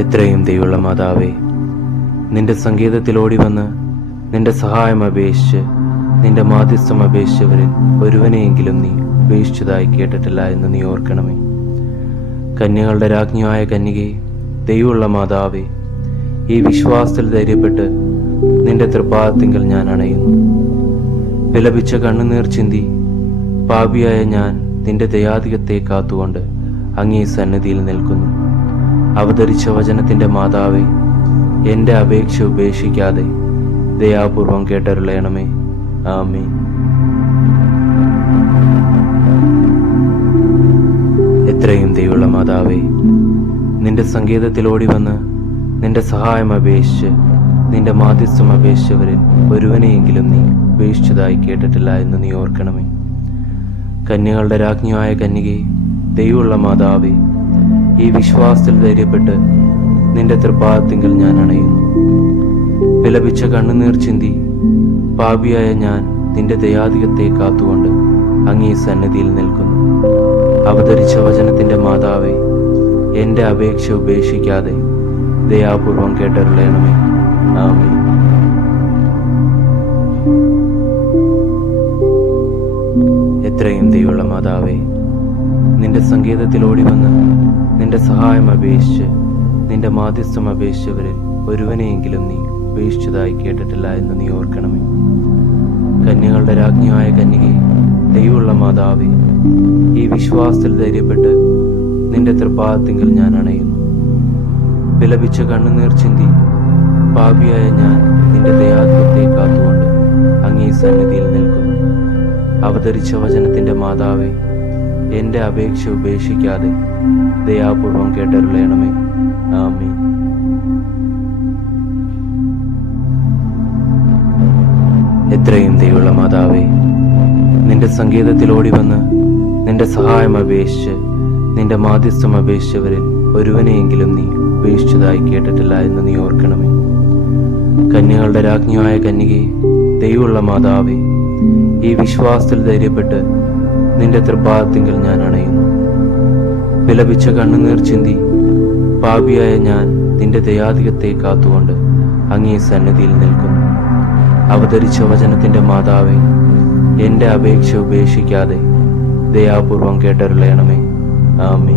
എത്രയും ദൈവമുള്ള മാതാവേ നിന്റെ സംഗീതത്തിൽ ഓടിവന്ന് നിന്റെ സഹായം അപേക്ഷിച്ച് നിന്റെ മാധ്യസ്ഥം അപേക്ഷിച്ചവരിൽ ഒരുവനെയെങ്കിലും നീ ഉപേക്ഷിച്ചതായി കേട്ടിട്ടില്ല എന്ന് നീ ഓർക്കണമേ. കന്യകളുടെ രാജ്ഞിയായ കന്യകയെ ദൈവമുള്ള മാതാവേ ഈ വിശ്വാസത്തിൽ ധൈര്യപ്പെട്ട് നിന്റെ തൃപ്പാദത്തിങ്കൽ ഞാൻ അണയുന്നു. വിലപിച്ച കണ്ണുനീർ ചിന്തി പാപിയായ ഞാൻ നിന്റെ ദയാധികത്തെ കാത്തുകൊണ്ട് അങ്ങേ സന്നിധിയിൽ നിൽക്കുന്നു. അവതരിച്ച വചനത്തിന്റെ മാതാവേ എന്റെ അപേക്ഷ ഉപേക്ഷിക്കാതെ ദയാപൂർവം കേട്ടരുളയണമേ. ആമേ എത്രയും ദൈവമുള്ള മാതാവേ നിന്റെ സംഗീതത്തിൽ ഓടി വന്ന് നിന്റെ സഹായം അപേക്ഷിച്ച് നിന്റെ മാധ്യസ്ഥം അപേക്ഷിച്ചവരിൽ ഒരുവനെയെങ്കിലും നീ ഉപേക്ഷിച്ചതായി കേട്ടിട്ടില്ല എന്ന് നീ ഓർക്കണമേ. കന്യകളുടെ രാജ്ഞിയായ കന്യകയെ ദൈവമുള്ള മാതാവേ ഈ വിശ്വാസത്തിൽ ധൈര്യപ്പെട്ട് നിന്റെ തൃപ്പാദത്തിങ്കിൽ ഞാൻ അണയുന്നു. വിലപിച്ച കണ്ണുനീർ ചിന്തി പാപിയായ ഞാൻ നിന്റെ ദയാധികത്തെ കാത്തുകൊണ്ട് അങ്ങേ സന്നിധിയിൽ നിൽക്കുന്നു. അവതരിച്ച വചനത്തിന്റെ മാതാവേ എന്റെ അപേക്ഷ ഉപേക്ഷിക്കാതെ ദയാപൂർവം കേട്ടറിയണമേ ആമേ എത്രയും ദൈവമുള്ള മാതാവേ നിന്റെ സംഗീതത്തിൽ ഓടി വന്ന് നിന്റെ സഹായം അപേക്ഷിച്ച് നിന്റെ മാധ്യസ്ഥം അപേക്ഷിച്ചവരിൽ ഒരുവനെയെങ്കിലും നീ ഉപേക്ഷിച്ചതായി കേട്ടിട്ടില്ല എന്ന് നീ ഓർക്കണമേ. കന്യകളുടെ രാജ്ഞിയായ കന്യകെ ദൈവമുള്ള മാതാവി ഈ വിശ്വാസത്തിൽ ധൈര്യപ്പെട്ട് നിന്റെ തൃപ്പാദത്തെങ്കിൽ ഞാൻ അണയുന്നു. വിലപിച്ച കണ്ണുനീർ ചിന്തി പാപിയായ ഞാൻ നിന്റെ ദയാത്മത്തെ കാത്തുകൊണ്ട് അങ്ങേ സന്നിധിയിൽ നിൽക്കുന്നു. അവതരിച്ച വചനത്തിന്റെ മാതാവേ എന്റെ അപേക്ഷ ഉപേക്ഷിക്കാതെ ദയാപൂർവം കേട്ടരുളയണമേ. ആമേ എത്രയും ദൈവമുള്ള മാതാവേ നിന്റെ സംഗീതത്തിൽ ഓടി വന്ന് നിന്റെ സഹായം അപേക്ഷിച്ച് നിന്റെ മാധ്യസ്ഥം അപേക്ഷിച്ചവരിൽ ഒരുവനെയെങ്കിലും നീ ഉപേക്ഷിച്ചതായി കേട്ടിട്ടില്ല എന്ന് നീ ഓർക്കണമേ. കന്യകളുടെ രാജ്ഞിയായ കന്യകയെ ദൈവമുള്ള മാതാവേ ഈ വിശ്വാസത്തിൽ ധൈര്യപ്പെട്ട് നിന്റെ തൃപ്പാദത്തിങ്കൽ ഞാൻ അണയുന്നു. വിലപിച്ച കണ്ണുനീർ ചിന്തി പാപിയായ ഞാൻ നിന്റെ ദയാധികത്തെ കാത്തുകൊണ്ട് അങ്ങേ സന്നിധിയിൽ നിൽക്കുന്നു അവതരിച്ച വചനത്തിന്റെ മാതാവെ എന്റെ അപേക്ഷ ഉപേക്ഷിക്കാതെ ദയാപൂർവം കേട്ടരുളയണമേ. ആമേ